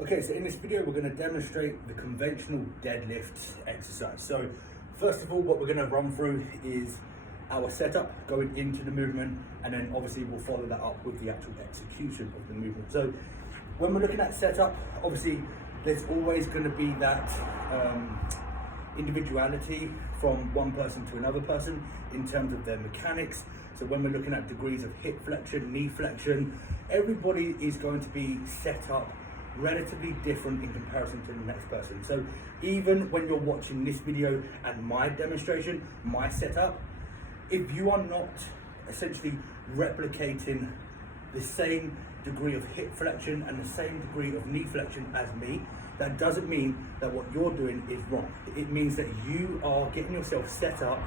Okay, so in this video we're going to demonstrate the conventional deadlift exercise. So first of all, what we're going to run through is our setup going into the movement, and then obviously we'll follow that up with the actual execution of the movement. So when we're looking at setup, obviously there's always going to be that individuality from one person to another person in terms of their mechanics. So when we're looking at degrees of hip flexion, knee flexion, everybody is going to be set up relatively different in comparison to the next person. So even when you're watching this video and my demonstration, my setup, if you are not essentially replicating the same degree of hip flexion and the same degree of knee flexion as me, that doesn't mean that what you're doing is wrong. It means that you are getting yourself set up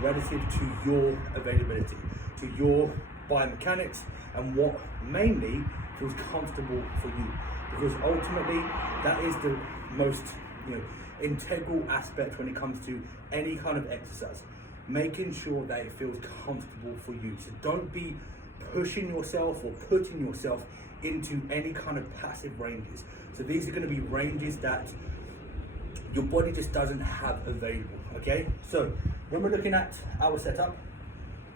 relative to your availability, to your biomechanics, and what mainly feels comfortable for you. Because ultimately, that is the most integral aspect when it comes to any kind of exercise. Making sure that it feels comfortable for you. So don't be pushing yourself or putting yourself into any kind of passive ranges. So these are going to be ranges that your body just doesn't have available, okay? So when we're looking at our setup,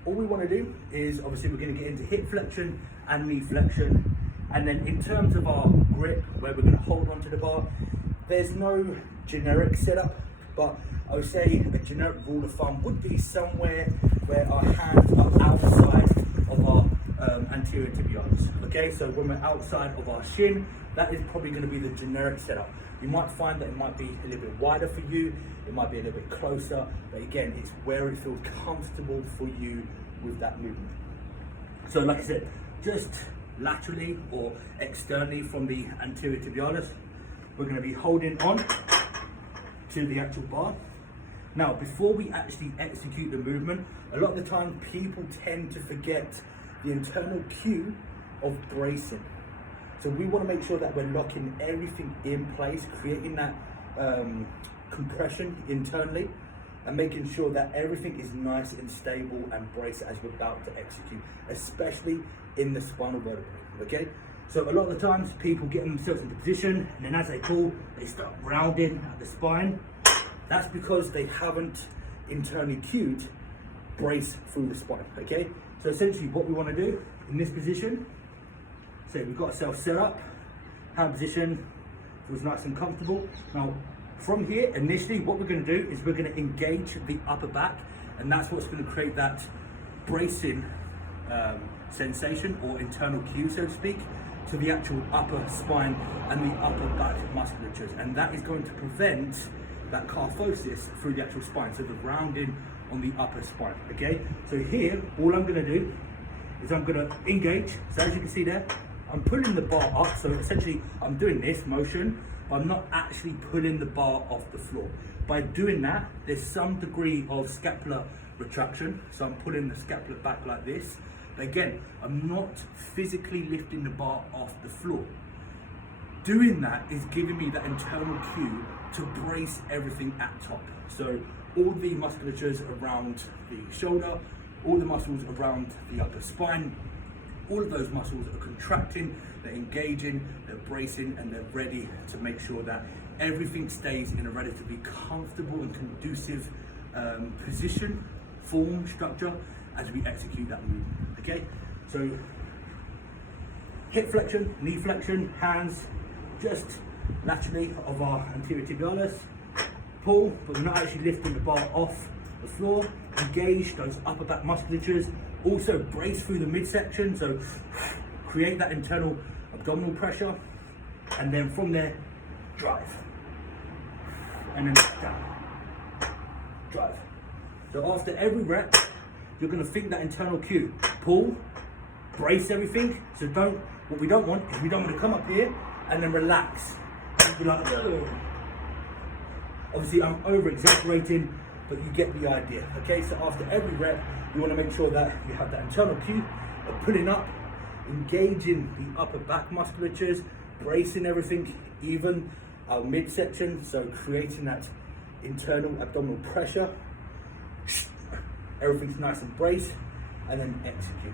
all we want to do is, obviously we're going to get into hip flexion and knee flexion. And then in terms of our grip, where we're going to hold onto the bar, there's no generic setup, but I would say a generic rule of thumb would be somewhere where our hands are outside of our anterior tibialis. Okay, so when we're outside of our shin, that is probably going to be the generic setup. You might find that it might be a little bit wider for you, it might be a little bit closer, but again, it's where it feels comfortable for you with that movement. So like I said, just laterally or externally from the anterior tibialis, we're going to be holding on to the actual bar. Now, before we actually execute the movement, a lot of the time people tend to forget the internal cue of bracing. So we want to make sure that we're locking everything in place, creating that compression internally, and making sure that everything is nice and stable and braced as we're about to execute, especially in the spinal vertebrae, okay? So a lot of the times people get themselves into position, and then as they pull, they start rounding at the spine. That's because they haven't internally cued brace through the spine, okay? So essentially what we want to do in this position, so we've got ourselves set up, hand position, feels nice and comfortable. Now from here, initially what we're going to do is we're going to engage the upper back, and that's what's going to create that bracing sensation or internal cue, so to speak, to the actual upper spine and the upper back musculatures, and that is going to prevent that kyphosis through the actual spine, so the rounding on the upper spine, okay? So here, all I'm going to do is I'm going to engage. So as you can see there, I'm pulling the bar up, so essentially I'm doing this motion, but I'm not actually pulling the bar off the floor. By doing that, there's some degree of scapular retraction, so I'm pulling the scapula back like this. But again, I'm not physically lifting the bar off the floor. Doing that is giving me that internal cue to brace everything at top. So all the musculatures around the shoulder, all the muscles around the upper spine, all of those muscles are contracting, they're engaging, they're bracing, and they're ready to make sure that everything stays in a relatively comfortable and conducive position, form, structure as we execute that movement, okay? So hip flexion, knee flexion, hands just laterally of our anterior tibialis, pull, but we're not actually lifting the bar off the floor. Engage those upper back musculatures, also brace through the midsection, so create that internal abdominal pressure, and then from there, drive, and then down, drive. So after every rep, you're going to think that internal cue, pull, brace everything. So what we don't want is we don't want to come up here and then relax. Be like, oh. Obviously I'm over exaggerating, but you get the idea, okay? So after every rep, you want to make sure that you have that internal cue of pulling up, engaging the upper back musculatures, bracing everything, even our midsection, so creating that internal abdominal pressure. Everything's nice and braced, and then execute.